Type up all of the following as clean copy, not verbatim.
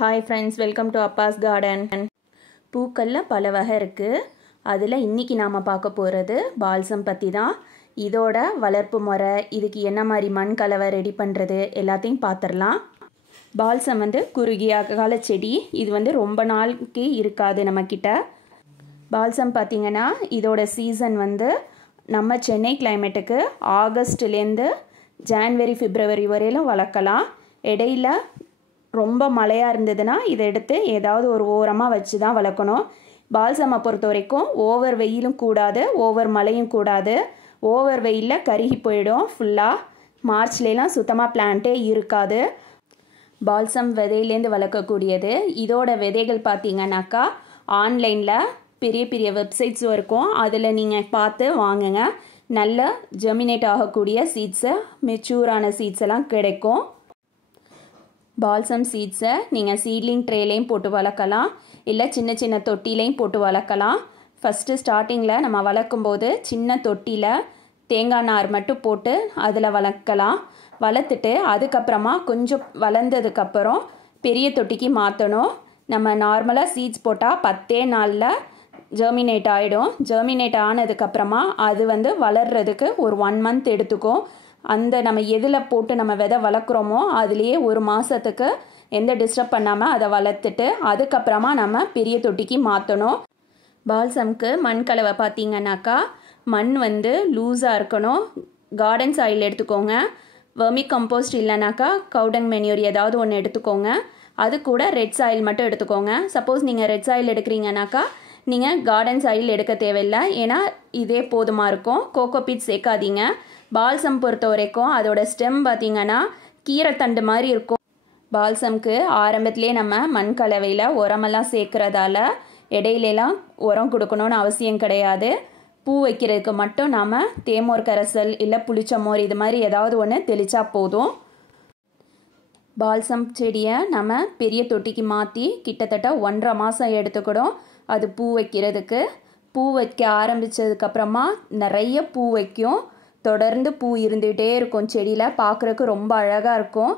Hi friends, welcome to Appa's Garden. பூக்கள்ல பல வகை இருக்கு. அதுல இன்னைக்கு நாம பார்க்க போறது பால்சம் பத்தி தான். இதோட வளர்ப்பு முறை, இதுக்கு என்ன மாதிரி மண் கலவை ரெடி பண்றது எல்லாத்தையும் பார்த்திரலாம். பால்சம் குறுகிய கால செடி. இது ரொம்ப நாளுக்கு இருக்காது நம்மகிட்ட. பால்சம் பாத்தீங்கன்னா இதோட சீசன் நம்ம சென்னை கிளைமேட்டுக்கு ஆகஸ்ட்ல இருந்து ஜனவரி பிப்ரவரி வரையிலும் வளர்க்கலாம். இடையில ரொம்ப மழையா இருந்ததுன்னா இதை எடுத்து ஏதாவது ஒரு ஓரமா வச்சு தான் வளர்க்கணும். பால்சமை பொறுத்த வரைக்கும் ஓவர் வெயிலும் கூடாது, ஓவர் மழையும் கூடாது. ஓவர் வெயிலில் கருகி போயிடும் ஃபுல்லாக. மார்ச்லாம் சுத்தமாக பிளான்ட்டே இருக்காது. பால்சம் விதையிலேருந்து வளர்க்கக்கூடியது. இதோட விதைகள் பார்த்தீங்கன்னாக்கா ஆன்லைனில் பெரிய பெரிய வெப்சைட்ஸும் இருக்கும். அதில் நீங்கள் பார்த்து வாங்குங்க. நல்ல ஜெர்மினேட் ஆகக்கூடிய சீட்ஸு, மெச்சூரான சீட்ஸ் எல்லாம் கிடைக்கும். பால்சம் சீட்ஸை நீங்கள் சீட்லிங் ட்ரேலையும் போட்டு வளர்க்கலாம், இல்லை சின்ன சின்ன தொட்டிலையும் போட்டு வளர்க்கலாம். ஃபஸ்ட்டு ஸ்டார்டிங்கில் நம்ம வளர்க்கும்போது சின்ன தொட்டியில் தேங்காய் நார் மட்டும் போட்டு அதில் வளர்க்கலாம். வளர்த்துட்டு அதுக்கப்புறமா கொஞ்சம் வளர்ந்ததுக்கப்புறம் பெரிய தொட்டிக்கு மாற்றணும். நம்ம நார்மலாக சீட்ஸ் போட்டால் 10 நாளில் ஜெர்மினேட் ஆகிடும். ஜெர்மினேட் ஆனதுக்கப்புறமா அது வளர்கிறதுக்கு ஒரு 1 மந்த் எடுத்துக்கும். அந்த நம்ம எதில் போட்டு நம்ம விதை வளர்க்குறோமோ அதுலேயே ஒரு மாதத்துக்கு எந்த டிஸ்டர்ப் பண்ணாமல் அதை வளர்த்துட்டு அதுக்கப்புறமா நம்ம பெரிய தொட்டிக்கு மாற்றணும். பால்சம்க்கு மண் கலவை பார்த்தீங்கன்னாக்கா மண் லூஸாக இருக்கணும். கார்டன் சாயில் எடுத்துக்கோங்க. வெர்மி கம்போஸ்ட் இல்லைனாக்கா கவுடங் மென்யூர் ஏதாவது ஒன்று எடுத்துக்கோங்க. அது கூட ரெட் சாயில் மட்டும் எடுத்துக்கோங்க. சப்போஸ் நீங்கள் ரெட் சாயில் எடுக்கிறீங்கனாக்கா நீங்கள் கார்டன் சாயில் எடுக்க தேவையில்லை, ஏன்னா இதே போதுமாக இருக்கும். கோகோபீட் சேர்க்காதீங்க. பால்சம் பொறுத்த வரைக்கும் அதோட ஸ்டெம் பார்த்தீங்கன்னா கீரைத்தண்டு மாதிரி இருக்கும். பால்சம்க்கு ஆரம்பத்திலே நம்ம மண் கலவையில் உரமெல்லாம் சேர்க்குறதால இடையிலலாம் உரம் கொடுக்கணும்னு அவசியம் கிடையாது. பூ வைக்கிறதுக்கு மட்டும் நாம் தேமோர் கரைசல் இல்லை புளிச்சமோர் இது மாதிரி ஏதாவது ஒன்று தெளித்தா போதும். பால்சம் செடியை நம்ம பெரிய தொட்டிக்கு மாற்றி கிட்டத்தட்ட 1.5 மாதம் எடுத்துக்கிடும் அது பூ வைக்கிறதுக்கு. பூ வைக்க ஆரம்பித்ததுக்கப்புறமா நிறைய பூ வைக்கும். தொடர்ந்து பூ இருந்துகிட்டே இருக்கும். செடியில் பார்க்குறதுக்கு ரொம்ப அழகாக இருக்கும்.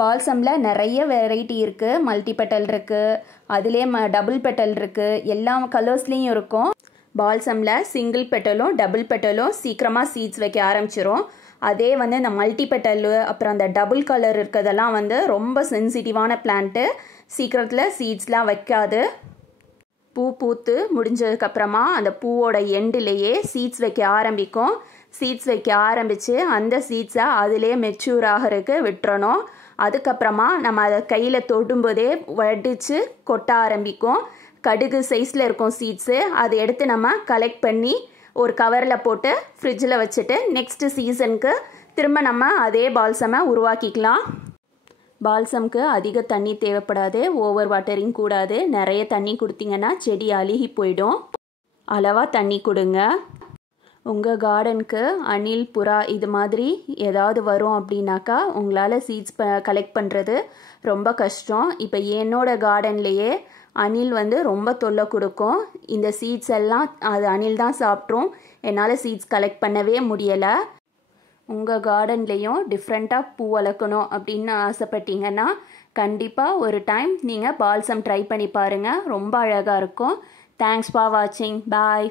பால்சமில் நிறைய வெரைட்டி இருக்குது. மல்டி பெட்டல் இருக்குது, அதுலேயே டபுள் பெட்டல் இருக்குது, எல்லா கலர்ஸ்லேயும் இருக்கும். பால்சமில் சிங்கிள் பெட்டலும் டபுள் பெட்டலும் சீக்கிரமாக சீட்ஸ் வைக்க ஆரம்பிச்சிரும். அதே இந்த மல்டி பெட்டல் அப்புறம் அந்த டபுள் கலர் இருக்கிறதெல்லாம் ரொம்ப சென்சிட்டிவான பிளான்ட்டு. சீக்கிரத்தில் சீட்ஸ்லாம் வைக்காது. பூ பூத்து முடிஞ்சதுக்கப்புறமா அந்த பூவோட எண்டிலேயே சீட்ஸ் வைக்க ஆரம்பிக்கும். சீட்ஸ் வைக்க ஆரம்பித்து அந்த சீட்ஸை அதிலே மெச்சூர் ஆகிறதுக்கு விட்டுறணும். அதுக்கப்புறமா நம்ம அதை கையில் தொடும்போதே வடித்து கொட்ட ஆரம்பிக்கும். கடுகு சைஸில் இருக்கும் சீட்ஸு. அதை எடுத்து நம்ம கலெக்ட் பண்ணி ஒரு கவரில் போட்டு ஃப்ரிட்ஜில் வச்சுட்டு நெக்ஸ்ட்டு சீசனுக்கு திரும்ப நம்ம அதே பால்சமை உருவாக்கிக்கலாம். பால்சம்க்கு அதிக தண்ணி தேவைப்படாது, ஓவர் வாட்டரிங் கூடாது. நிறைய தண்ணி கொடுத்தீங்கன்னா செடி அழுகி போயிடும். அளவாக தண்ணி கொடுங்க. உங்கள் கார்டனுக்கு அணில், புறா இது மாதிரி ஏதாவது வரும் அப்படின்னாக்கா உங்களால் சீட்ஸ் கலெக்ட் பண்ணுறது ரொம்ப கஷ்டம். இப்போ என்னோடய கார்டன்லேயே அணில் ரொம்ப தொல்லை கொடுக்கும். இந்த சீட்ஸ் எல்லாம் அது அணில் தான் சாப்பிட்ரும். என்னால் சீட்ஸ் கலெக்ட் பண்ணவே முடியலை. உங்கள் கார்டன்லேயும் டிஃப்ரெண்ட்டாக பூ வளர்க்கணும் அப்படின்னு ஆசைப்பட்டீங்கன்னா கண்டிப்பாக ஒரு டைம் நீங்கள் பால்சம் ட்ரை பண்ணி பாருங்கள். ரொம்ப அழகாக இருக்கும். தேங்க்ஸ் ஃபார் வாட்சிங். பாய்.